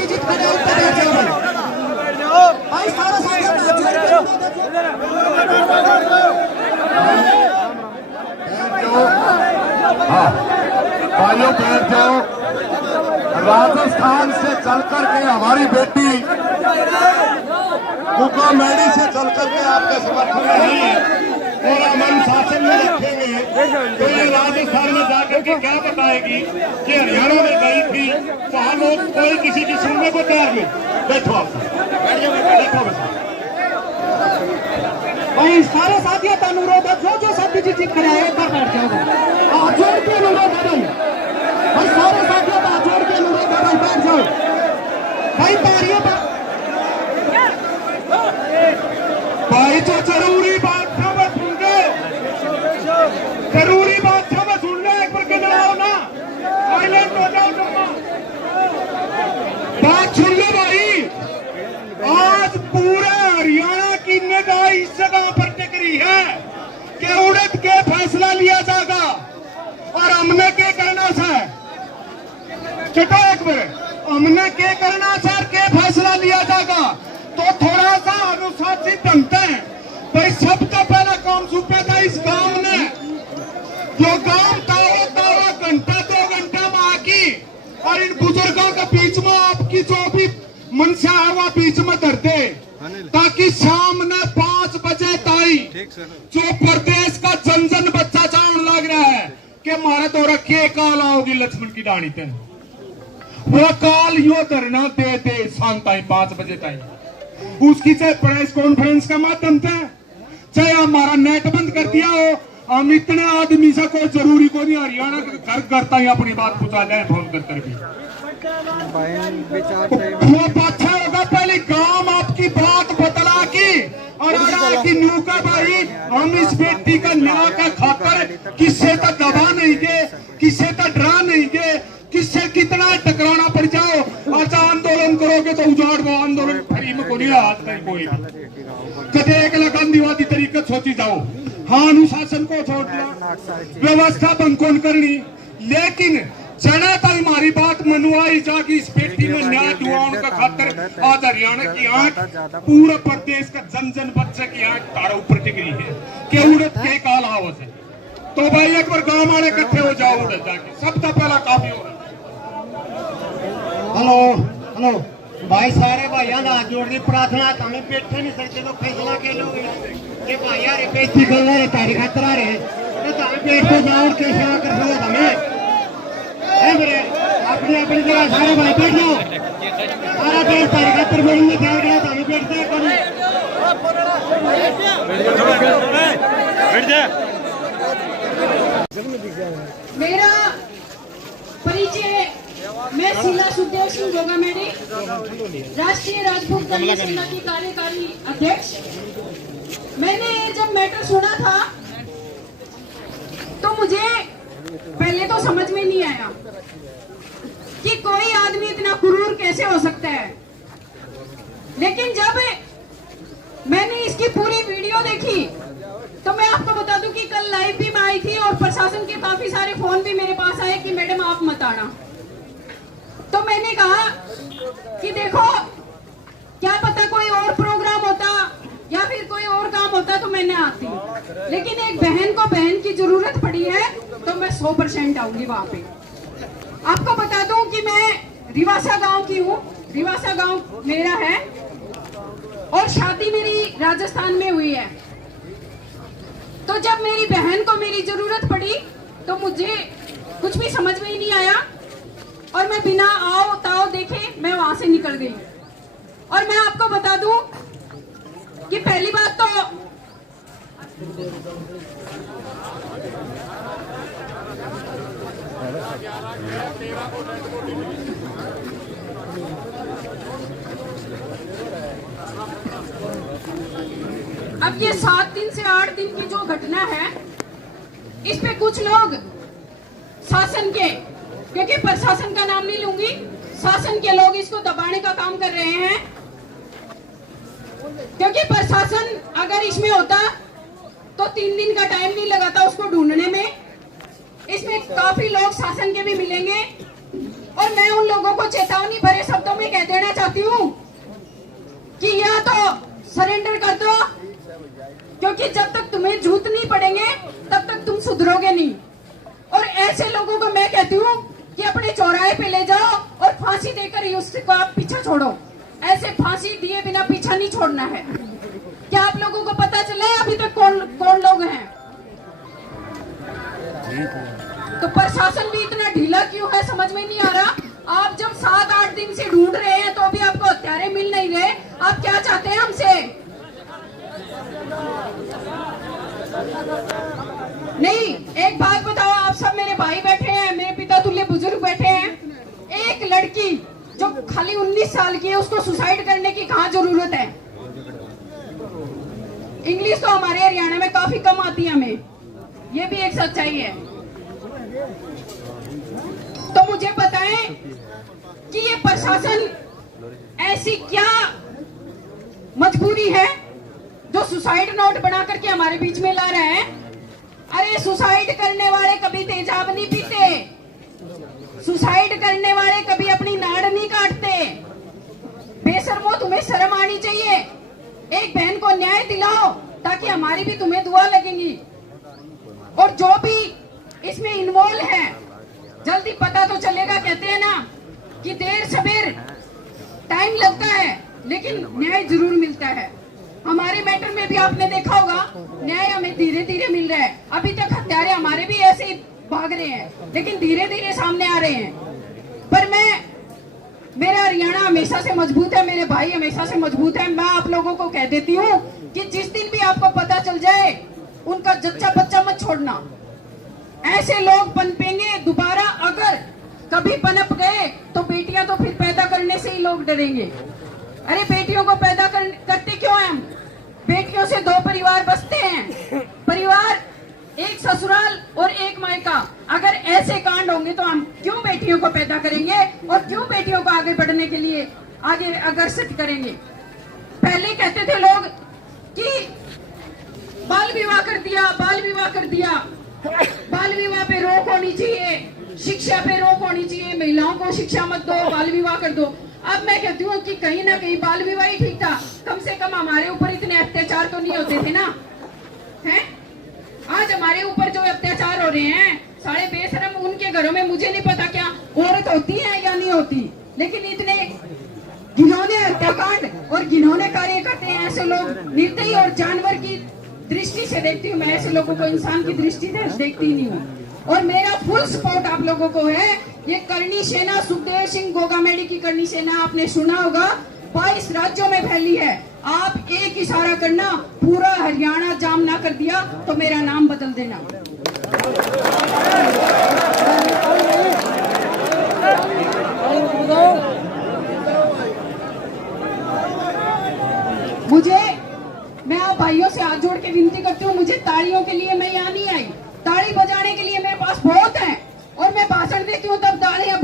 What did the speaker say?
सत्यजीत खड़े ऊपर बैठ जाओ भाई सारा भाइयों बैठ जाओ। राजस्थान से चल करके हमारी बेटी कुकामेडी से चल करके आपके समर्थन में आई है और हम अनुशासन में रखेंगे तो ये राजस्थान में जाकर के क्या बताएगी कि हरियाणा में गई थी, वहां लोग कोई किसी की सुनने को तैयार नहीं। बैठो आप, बैठो भाई सारे साथियों का अनुरोध है, जो सत्यजीत खड़ा है ऊपर बैठ जाओ। हाथ जोड़ के अनुरोध है भाई सारे साथियों का हाथ जोड़ के अनुरोध है भाई बैठ जाओ भाई पैरियों पर भाई। जो जरूरी बात था मैं सुन लो, जरूरी बात था मैं सुन लो, एक बार किधर आओ ना, साइलेंट हो जाओ तुम। बात सुन लो भाई, आज पूरे हरियाणा की निगाह इस जगह पर टिकरी है कि उड़द के फैसला लिया जाएगा और हमने क्या करना है। चलो एक मिनट, हमने क्या करना है, क्या फैसला लिया जाएगा तो थोड़ा सा अनुशासित ढंग है भाई। सब तो पहला काम सुपा था इस गांव ने, जो गांव था वो घंटा 2 घंटा में आकी और इन बुजुर्गों के बीच में आपकी जो भी मनसा है वो बीच में धरते, ताकि शाम ने 5 बजे ताई जो प्रदेश का जन जन बच्चा चावण लग रहा है कि हमारा तो रखे काल आओगी लक्ष्मण की डाणी पे, वो काल यो धरना दे दे शाम ताई 5 बजे ताई। उसकी चाहे प्रेस कॉन्फ्रेंस का माध्यम से, चाहे हमारा नेट बंद कर दिया हो, हम इतने आदमी से कोई जरूरी को नहीं हरियाणा के घर करता ही अपनी बात पहुंचा जाए फोन कर भी। वो अच्छा होगा पहले गांव आपकी बात बतला की और की न्यू का भाई हम इस व्यक्ति का न्याय का खातर किससे तो दबा नहीं गए, किससे तो डरा नहीं गए, किससे कितना टकराना पड़ जाओ और आंदोलन करोगे तो उजाड़ वो आंदोलन फ्री में को नहीं हाथ नहीं कोई कदे एक गांधीवादी तरीके सोची जाओ। हाँ अनुशासन को छोड़ दिया, व्यवस्था बंद कौन करनी, लेकिन जनता हमारी बात मनवाई जागी इस पेटी में न्याय दुआओं का खातर। आज हरियाणा की आंख, पूरे प्रदेश का जन जन बच्चे की आंख तारा ऊपर टिकरी है कि उड़द के काल आवत है। तो भाई एक बार गांव वाले इकट्ठे हो जाओ उड़द जाके, सब तो पहला काफी हो रहा है। हेलो हेलो भाई सारे भाइयों का हाथ जोड़ने प्रार्थना, हमें बैठे नहीं सकते तो फैसला के लोग ये भाई यार बेइज्जती कर रहे तारी खातर आ रहे तो हमें बैठ को जाओ और कैसे कर सकते हमें अपनी अपनी जगह सारे भाई बैठ जाओ। सारा देश तारी खातर बोलेंगे ख्याल करा तो हमें बैठते हैं मेरा परिचय, मैं शीला सुखदेव सिंह गोगामेडी, राष्ट्रीय राजपूत कल्याण सेना की कार्यकारी अध्यक्ष। मैंने जब मैटर सुना था तो मुझे पहले तो समझ में नहीं आया कि कोई आदमी इतना क्रूर कैसे हो सकता है, लेकिन जब मैंने इसकी पूरी वीडियो देखी तो मैं आपको बता दूं कि कल लाइव भी मैं आई थी और प्रशासन के काफी सारे फोन भी मेरे पास आए कि मैडम आप मत आना। तो मैंने कहा कि देखो क्या पता कोई और प्रोग्राम होता या फिर कोई और काम होता तो मैं न आती, लेकिन एक बहन को बहन की जरूरत पड़ी है तो मैं 100% आऊंगी वहां पे। आपको बता दूं कि मैं रिवासा गांव की हूँ, रिवासा गांव मेरा है और शादी मेरी राजस्थान में हुई है। तो जब मेरी बहन को मेरी जरूरत पड़ी तो मुझे कुछ भी समझ में ही नहीं आया और मैं बिना आओ ताओ देखे मैं वहां से निकल गई। और मैं आपको बता दूं कि पहली बात तो अब ये 7 दिन से 8 दिन की जो घटना है इस पे कुछ लोग शासन के, क्योंकि प्रशासन का नाम नहीं लूंगी, शासन के लोग इसको दबाने का काम कर रहे हैं। क्योंकि प्रशासन अगर इसमें होता तो 3 दिन का टाइम नहीं लगाता उसको ढूंढने में। इसमें काफी लोग शासन के भी मिलेंगे और मैं उन लोगों को चेतावनी भरे शब्दों में कह देना क्योंकि जब तक तुम्हें जूत नहीं पड़ेंगे तब तक तुम सुधरोगे नहीं। और ऐसे लोगों को मैं कहती हूँ कि अपने चौराहे पे ले जाओ और फांसी देकर ही उसको आप पीछा छोड़ो। ऐसे फांसी दिए बिना पीछा नहीं छोड़ना है। क्या आप लोगों को पता चला है अभी तक कौन कौन लोग हैं? तो प्रशासन भी इतना ढीला क्यों है समझ में नहीं आ रहा। आप जब 7-8 दिन से ढूंढ रहे हैं तो अभी आपको हत्यारे मिल नहीं रहे, आप क्या चाहते हैं हमसे? नहीं, एक बात बताओ, आप सब मेरे भाई बैठे हैं, मेरे पिता तुल्य बुजुर्ग बैठे हैं। एक लड़की जो खाली 19 साल की है उसको सुसाइड करने की कहाँ जरूरत है? इंग्लिश तो हमारे हरियाणा में काफी कम आती है हमें, ये भी एक सच्चाई है। तो मुझे बताएं कि ये प्रशासन ऐसी क्या मजबूरी है जो सुसाइड नोट बना करके हमारे बीच में ला रहा है? अरे सुसाइड करने वाले कभी तेजाब नहीं पीते, सुसाइड करने वाले कभी अपनी नाड़ नहीं काटते। बेशर्मो, तुम्हें शर्म आनी चाहिए। एक बहन को न्याय दिलाओ ताकि हमारी भी तुम्हें दुआ लगेंगी। और जो भी इसमें इन्वॉल्व है जल्दी पता तो चलेगा। कहते हैं ना कि देर सवेर टाइम लगता है लेकिन न्याय जरूर मिलता है। हमारे मैटर में भी आपने देखा होगा, न्याय हमें धीरे धीरे मिल रहा है। अभी तक हत्यारे हमारे भी ऐसे ही भाग रहे हैं लेकिन धीरे धीरे सामने आ रहे हैं। पर मेरा हरियाणा हमेशा से मजबूत है, मेरे भाई हमेशा से मजबूत है। मैं आप लोगों को कह देती हूँ कि जिस दिन भी आपको पता चल जाए उनका जच्चा बच्चा मत छोड़ना। ऐसे लोग पनपेंगे दोबारा, अगर कभी पनप गए तो बेटियां तो फिर पैदा करने से ही लोग डरेंगे। अरे बेटियों को पैदा करते क्यों हैं हम? बेटियों से 2 परिवार बसते हैं, परिवार एक ससुराल और एक मायका। अगर ऐसे कांड होंगे तो हम क्यों बेटियों को पैदा करेंगे और क्यों बेटियों को आगे बढ़ने के लिए आगे अग्रसर करेंगे? पहले कहते थे लोग कि बाल विवाह कर दिया, बाल विवाह कर दिया। बाल विवाह पे रोक होनी चाहिए, शिक्षा पे रोक होनी चाहिए, महिलाओं को शिक्षा मत दो, बाल विवाह कर दो। अब मैं कहती हूँ कि कहीं ना कहीं बाल विवाह ही ठीक था। कम से कम हमारे ऊपर इतने अत्याचार तो नहीं होते थे ना, हैं? आज हमारे ऊपर जो अत्याचार हो रहे हैं सारे बेशरम, उनके घरों में मुझे नहीं पता क्या औरत होती है या नहीं होती, लेकिन इतने घिनौने हत्याकांड और घिनौने कार्य करते हैं ऐसे लोग। निर्दयी और जानवर की दृष्टि से देखती हूँ मैं ऐसे लोगों को, इंसान की दृष्टि से देखती नहीं हूँ। और मेरा फुल सपोर्ट आप लोगों को है। ये करनी सेना, सुखदेव सिंह गोगामेडी की करनी सेना आपने सुना होगा, 22 राज्यों में फैली है। आप एक इशारा करना, पूरा हरियाणा जाम ना कर दिया तो मेरा नाम बदल देना। मैं आप भाइयों से हाथ जोड़ के विनती करती हूँ, मुझे तालियों के लिए मैं यहाँ नहीं आई, ताली बजाने के लिए मेरे पास बहुत है और मैं भाषण देती हूँ तब तालियां